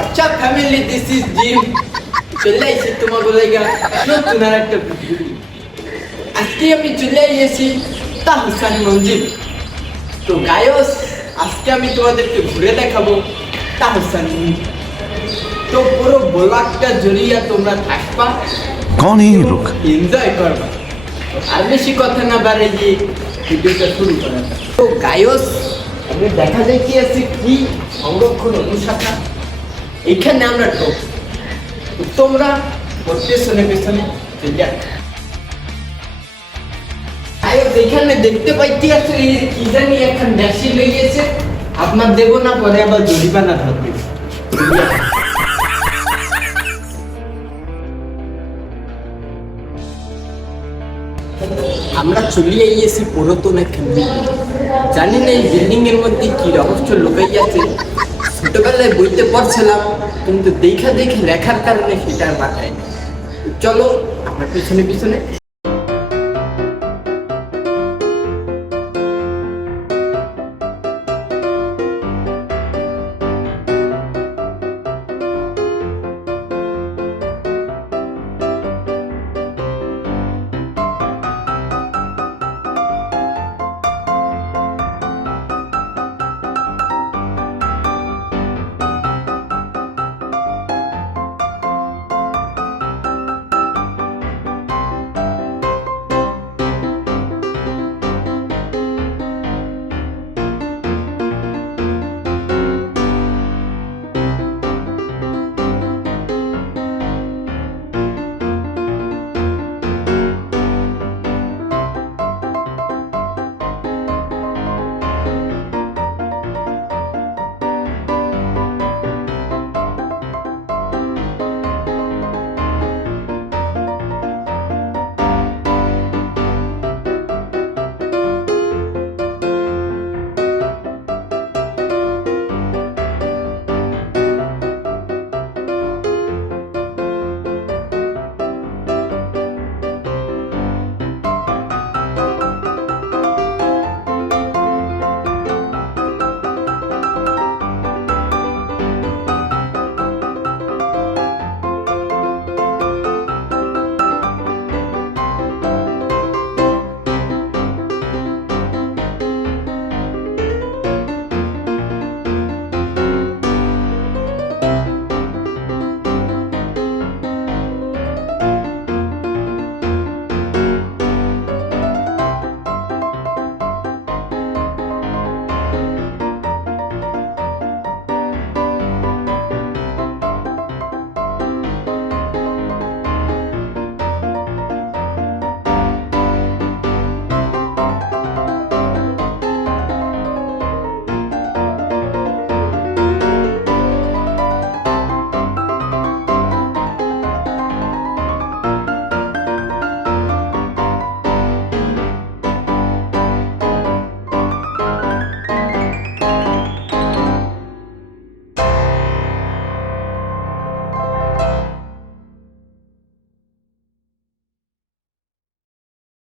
আচ্ছা family, this is gym. চলে এসে তোমাকে লেগে নতুন আর একটা ভিডিও। আজকে আমি চলে এসেছি তাহসান মঞ্জিল। তো গায়স, আজকে আমি তোমাদেরকে ঘুরে দেখাবো তাহসান মঞ্জিল। তো পুরো ব্লগটা জড়িয়ে তোমরা থাকবা, कौन है ये लोग? এনজয় করবা। আর বেশি কথা না বাড়িয়ে ভিডিওটা শুরু করা যাক। তো গায়স, আমি দেখা যায় কি আছে কি সংরক্ষণ অনুশাখা, এখানে আমরা ঢোক। তো তোমরা পেছনে পেছনে চলে যাও। গায়স, এখানে দেখতে পাইতে আছে কি জানি এখন বেশি লেগেছে। আপনার দেব না, পরে আবার জরিমানা ধরবে। আমরা চলে এসেছি পুরাতন একটা বিল্ডিং। জানি না এই বিল্ডিং এর মধ্যে কি রহস্য লুকাই আছে। ছোটবেলায় বইতে পড়ছিলাম, কিন্তু দেখা দেখে লেখার কারণে সেটা আর মাথায় নেই। চলো আমরা পিছনে পিছনে